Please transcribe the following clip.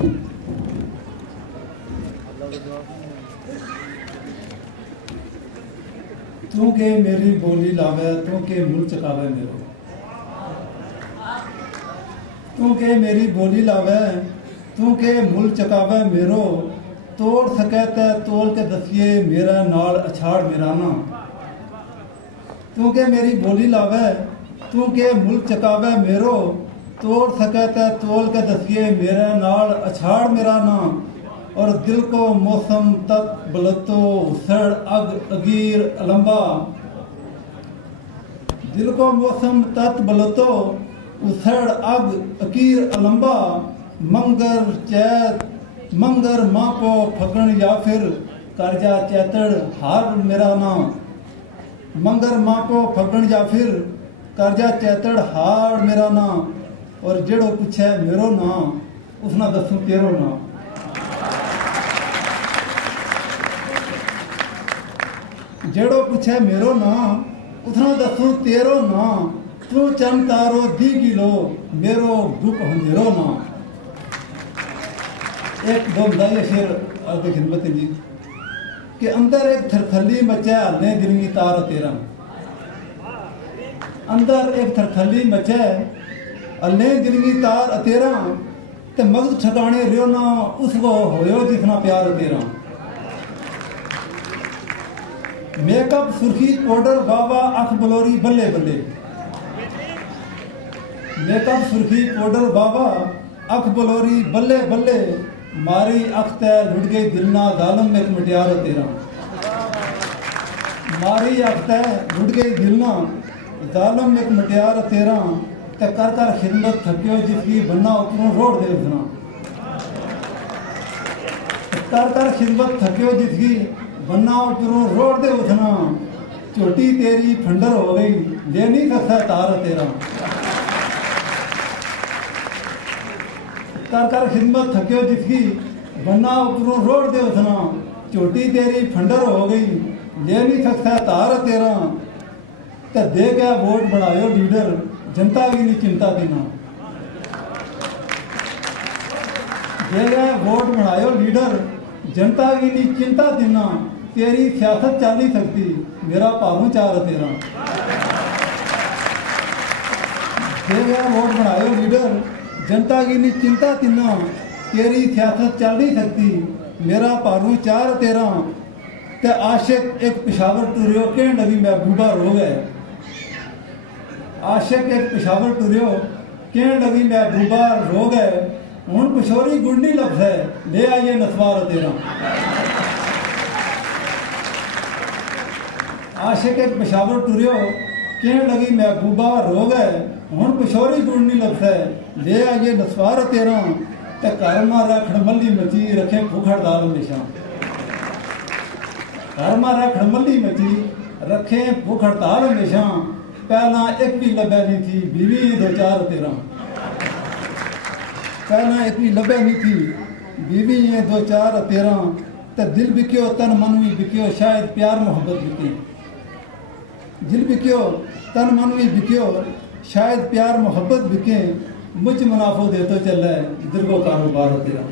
तू के मेरी बोली लावे, तू के मुल चकावे मेरो। तू के मेरी बोली लावे, तू के मुल चकावे मेरो। तोड़ सके ते तोल के दसिए, मेरा नाल अछाड़ मेरा ना। तू के मेरी बोली लावे, तू के मुल चकावे मेरो। तोड़ सके ते तोल के दसिए, मेरा नाल अछाड़ मेरा ना। और दिल को मौसम तक बलतो, उसड़ अग अगीर अलंबा। दिल को मौसम तक बलतो, उसड़ अग अकीर अलंबा। मंगर चैत मंगर माँ को फगण या फिर करजा चैतड़ हार मेरा ना। मंगर माँ को फगण या फिर करजा चैतड़ हार मेरा ना। और जेड़ो पूछे मेरो ना, उसना दसू तेरो ना। जेड़ो पूछे मेरो ना, उसना दसू तेरो ना। तू चम तारो दी गिलो, मेरो गुप अंधेरो ना। एक दो बताइए शेर आपकी खिदमत जी कि अंदर एक थरथली मचे, हल्ले दिलगी तार तेरा। अंदर एक थरथली मचे, हल्ले दिलगी तार तेरा। ते मगज ठिकाने रियो ना, उसको होयो जितना प्यार तेरा। मेकअप सुर्खी पाउडर बाबा, अख बलोरी बल्ले बल्ले। मेकअप सुर्खी पाउडर बाबा, अख बलोरी बल्ले बल्ले। मारी अख तै लुट गई दिलना, जालम एक मटियार तेरा। मारी अख तै लुट गई दिलना, जालम एक मटियार तेरा। ते कर कर खिदमत थकियो जिसकी, बनना उपरों रोड़ दे उठना। कर कर खिदमत थकियो जिसकी, बनना उपरों रोड़ दे उठना। चोटी तेरी फंडर हो गई, ले नहीं सकता तार तेरा। कर कर खिदमत थकियो जिसकी, बनना उपरों रोड़ दे उठना। चोटी तेरी फंडर हो गई, ले नहीं सकता तार तेरा। ते दे गया वोट बनायो लीडर, जनता की नहीं चिंता देना। दे गया वोट बनायो लीडर, जनता की नहीं चिंता देना। तेरी सियासत चल नहीं सकती, मेरा भावू चार तेरा। दे गया वोट बनायो लीडर, जनता की नहीं चिंता तिना। तेरी सियासत चल नहीं सकती, मेरा भारू चार तेरा। ते आशिक एक पिशावर टुरियो, कहन लगी महबूबा रो गए। आशिक एक पिशावर टुरियो, कहन लगी महबूबा रो गए। हुण पिशोरी गुंडी लफ्ज़ है, ले आइए नसवार तेरा। आशिक एक पिशावर टुरियो, कहन लगी महबूबा रो गए। हुण पिशोरी गुंडी लफ्ज़ है, ले आइए नसवार तेरा। ते घर मां रखड़ मल्ली मची, रखे भूख हड़ताल हमेशा। घर मां रखड़ मल्ली मची, रखे भूख हड़ताल हमेशा। पहला एक भी लभे नहीं थी, बीवी दो चार तेरा। पहला एक भी लभे नहीं थी, बीवी ये दो चार तेरा। ते दिल बिक्यो तन मन भी बिक्यो, शायद प्यार मोहब्बत बिके। दिल बिक्यो तन मन भी बिक्यो, शायद प्यार मोहब्बत बिके। मुझ मुनाफो दे तो चल रहा है, दिल को कारोबार तेरा।